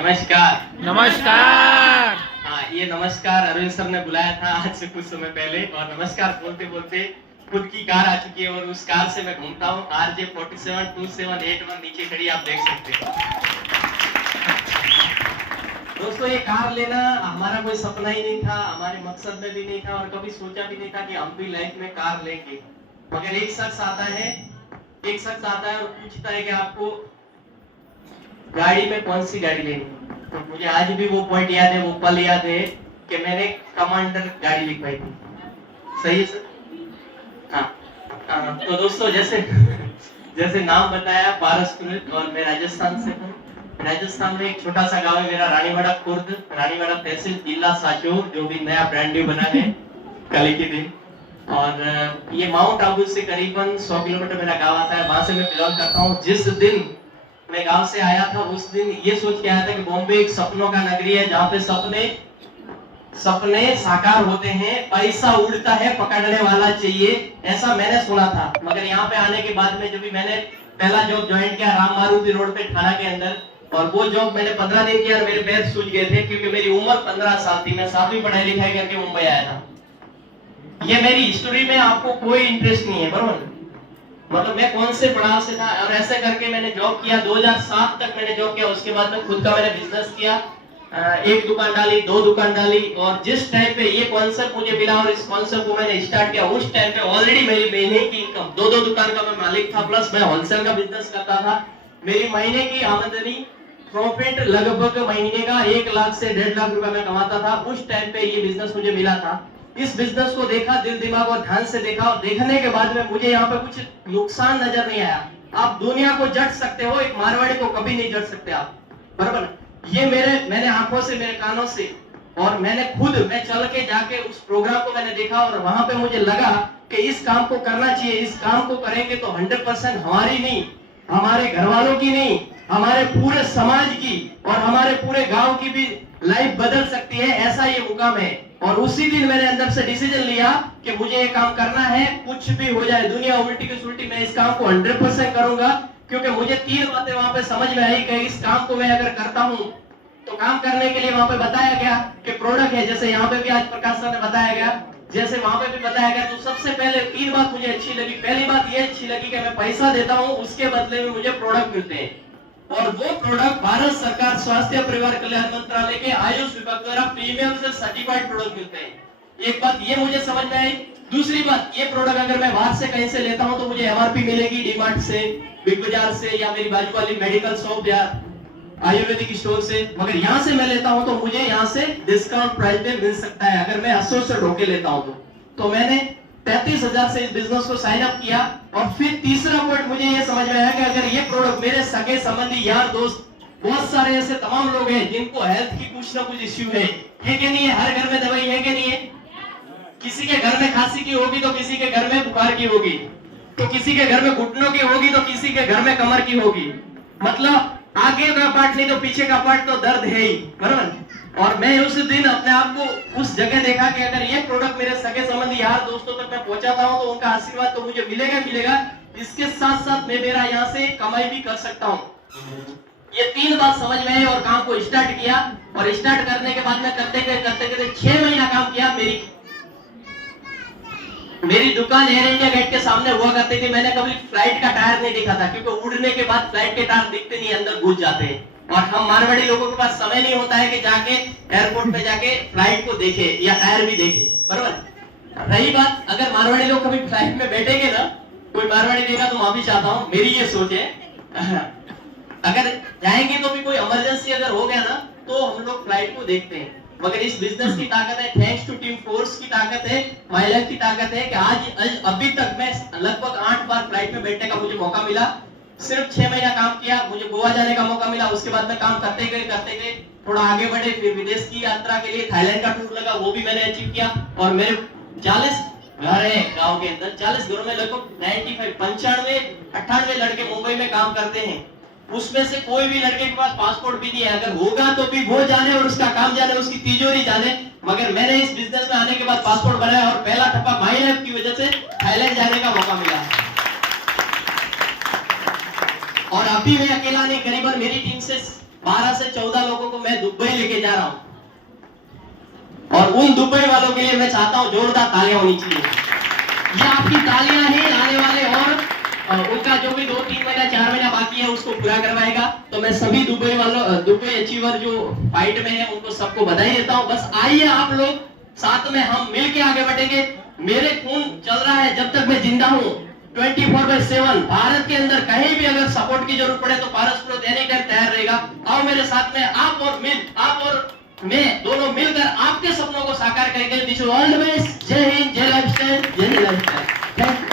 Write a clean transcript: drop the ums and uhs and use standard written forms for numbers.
नमस्कार। नमस्कार। हाँ, ये नमस्कार अरविंद सर ने बुलाया था आज से कुछ समय पहले, और नमस्कार बोलते बोलते खुद की कार आ चुकी है और उस कार से मैं घूमता हूँ। RJ 472781 नीचे खड़ी, आप देख सकते हैं। दोस्तों, ये कार लेना हमारा कोई सपना ही नहीं था, हमारे मकसद में भी नहीं था, और कभी सोचा भी नहीं था कि हम भी लाइफ में कार लेंगे। मगर एक शख्स आता है और पूछता है कि आपको गाड़ी में कौन सी गाड़ी लेनी है। तो मुझे आज भी वो पॉइंट याद है, वो पल याद है कि मैंने कमांडर गाड़ी लिखवाई थी। सही है सर? हाँ। तो दोस्तों, जैसे नाम बताया, पारस पुरोहित, और मैं राजस्थान से हूँ। राजस्थान में एक छोटा सा गांव है मेरा, रानीवाड़ा खुर्द, रानीवाड़ा तहसील, जिला साचोर, जो भी नया ब्रांड न्यू बना है कल के दिन। और ये माउंट आबू से करीबन 100 किलोमीटर मेरा गांव आता है, वहां से मैं बिलोंग करता हूँ। जिस दिन मैं गांव से आया था, उस दिन ये सोच के आया था कि बॉम्बे एक सपनों का नगरी है, जहाँ पे सपने साकार होते हैं, पैसा उड़ता है, पकड़ने वाला चाहिए, ऐसा मैंने सुना था। मगर यहाँ पे आने के बाद में जब भी मैंने पहला जॉब ज्वाइन किया राम मारुति रोड पे थाना के अंदर, और वो जॉब मैंने 15 दिन किया और मेरे पैर सूज गए थे, क्योंकि मेरी उम्र 15 साल थी। मैं 7वीं पढ़ाई लिखाई करके मुंबई आया था। ये मेरी हिस्ट्री में आपको कोई इंटरेस्ट नहीं है, बरोबर? मतलब मैं कौन से पड़ाव से था, और ऐसे करके मैंने जॉब किया। 2007 तक मैंने जॉब किया। उसके बाद में खुद का मैंने बिजनेस किया, एक दुकान डाली, 2 दुकान डाली, और जिस टाइम पे ये कॉन्सेप्ट मुझे मिला और इस कॉन्सेप्ट को मैंने स्टार्ट किया, उस टाइम पे ऑलरेडी मेरी महीने की इनकम 2 दुकान का मैं मालिक था, प्लस मैं होलसेल का बिजनेस करता था। मेरी महीने की आमदनी प्रॉफिट लगभग महीने का 1 लाख से 1.5 लाख रुपए मैं कमाता था। उस टाइम पे ये बिजनेस मुझे मिला था। इस बिजनेस को देखा, दिल दिमाग और ध्यान से देखा, और देखने के बाद में मुझे यहाँ पे कुछ नुकसान नजर नहीं आया। आप दुनिया को जट सकते हो, एक मारवाड़ी को कभी नहीं जट सकते आप, बराबर? ये मैंने आंखों से, मेरे कानों से, और मैं चल के जाके उस प्रोग्राम को मैंने देखा, और वहां पे मुझे लगा कि इस काम को करना चाहिए। इस काम को करेंगे तो 100% हमारी नहीं, हमारे घर वालों की नहीं, हमारे पूरे समाज की और हमारे पूरे गांव की भी लाइफ बदल सकती है, ऐसा ये मुकाम है। और उसी दिन मैंने अंदर से डिसीजन लिया कि मुझे ये काम करना है, कुछ भी हो जाए, दुनिया उल्टी की सुल्टी, मैं इस काम को 100% करूंगा। क्योंकि मुझे 3 बातें वहां पे समझ में आई कि इस काम को मैं अगर करता हूं तो काम करने के लिए वहां पे बताया गया कि प्रोडक्ट है, जैसे यहाँ पे भी आज प्रकाश सर ने बताया गया, जैसे वहां पे भी बताया गया। तो सबसे पहले 3 बात मुझे अच्छी लगी। पहली बात ये अच्छी लगी कि मैं पैसा देता हूँ, उसके बदले में मुझे प्रोडक्ट मिलते हैं, और वो प्रोडक्ट भारत सरकार स्वास्थ्य परिवार कल्याण मंत्रालय के आयुष विभाग द्वारा प्रीमियम से सर्टिफाइड प्रोडक्ट मिलते हैं। एक बात ये मुझे समझ में आई। दूसरी बात, ये प्रोडक्ट अगर मैं बाहर से कहीं से लेता हूं तो मुझे MRP मिलेगी, डीमार्ट से, बिग बाजार से, या मेरी बाजू वाली मेडिकल शॉप या आयुर्वेदिक स्टोर से। मगर यहाँ से मैं लेता हूं तो मुझे यहाँ से डिस्काउंट प्राइस में मिल सकता है, अगर मैं असोस से ढोके लेता हूं तो मैंने 33,000 से इस बिजनेस को साइन अप किया। और फिर तीसरा पॉइंट मुझे ये समझ में आया कि अगर ये प्रोडक्ट मेरे सगे संबंधी, यार दोस्त, बहुत सारे ऐसे तमाम लोग हैं जिनको हेल्थ की कुछ ना कुछ इश्यू है कि नहीं है? हर घर में दवाई है कि नहीं है? किसी के घर में खांसी की होगी तो किसी के घर में बुखार की होगी, तो किसी के घर में घुटनों की होगी तो किसी के घर में कमर की होगी। मतलब आगे का पार्ट नहीं तो पीछे का पार्ट तो दर्द है ही, बराबर? और मैं उस दिन अपने आप को उस जगह देखा कि अगर ये प्रोडक्ट मेरे सगे संबंधी, यार दोस्तों तक मैं पहुंचाता हूं तो उनका आशीर्वाद तो मुझे मिलेगा। इसके साथ साथ मैं मेरा यहाँ से कमाई भी कर सकता हूँ। ये 3 बात समझ में आई और काम को स्टार्ट किया। और स्टार्ट करने के बाद में करते करते 6 महीना काम किया। मेरी दुकान एयर इंडिया गेट के सामने हुआ करती थी। मैंने कभी फ्लाइट का टायर नहीं देखा था, क्योंकि उड़ने के बाद फ्लाइट के टायर दिखते नहीं, अंदर घुस जाते हैं। और हम मारवाड़ी लोगों के पास समय नहीं होता है कि जाके एयरपोर्ट पे जाके फ्लाइट को देखे या टायर भी देखे, बराबर? रही बात, अगर मारवाड़ी लोग कभी फ्लाइट में बैठेंगे ना, कोई मारवाड़ी देगा तो माफी चाहता हूँ, मेरी ये सोच है। अगर जाएंगे तो भी कोई इमरजेंसी अगर हो गया ना तो हम लोग फ्लाइट को देखते हैं। मगर इस बिजनेस की ताकत है, थैंक्स टू टीम फोर्स की ताकत है, माय लाइफ की ताकत है कि आज अभी तक मैं लगभग 8 बार फ्लाइट में बैठने का मुझे मौका मिला। सिर्फ 6 महीना काम किया, मुझे गोवा जाने का मौका मिला। उसके बाद में काम करते गए थोड़ा आगे बढ़े, फिर विदेश की यात्रा के लिए थाईलैंड का टूर लगा, वो भी मैंने अचीव किया। और मेरे 40 घर है गांव के अंदर, 40 घरों में लगभग 95 लड़के मुंबई में काम करते हैं। उसमें से कोई भी लड़के के पास पासपोर्ट भी नहीं है। अगर होगा तो भी वो जाने और उसका काम जाने, उसकी तिजोरी जाने। मगर मैंने इस बिजनेस में आने के बाद पासपोर्ट बनाया और पहला ठप्पा माय लाइफ की वजह से थाईलैंड जाने का मौका मिला। और अभी मैं अकेला नहीं, करीबन मेरी टीम से 12 से 14 लोगों को मैं दुबई लेके जा रहा हूं, और उन दुबई वालों के लिए मैं चाहता हूं जोरदार तालियां होनी चाहिए। ये आपकी तालियां हैं आने वाले और उनका जो भी 2-3 महीना 4 महीना बाकी है उसको पूरा करवाएगा। तो मैं सभी दुबई वालों, दुबई अचीवर जो फाइट में है उनको सबको बधाई देता हूं। बस आइए आप लोग साथ में हम मिलके आगे बढ़ेंगे। मेरे खून चल रहा है जब तक मैं जिंदा हूं 24/7 भारत के अंदर कहीं भी अगर सपोर्ट की जरूरत पड़े तो पारस प्रो देने के तैयार रहेगा। आओ मेरे साथ में, आप और मैं दोनों मिलकर आपके सपनों को साकार करेंगे। Wish you all the best. जय हिंद, जय लाइफस्टाइल, जय लाइफस्टाइल। Thank you.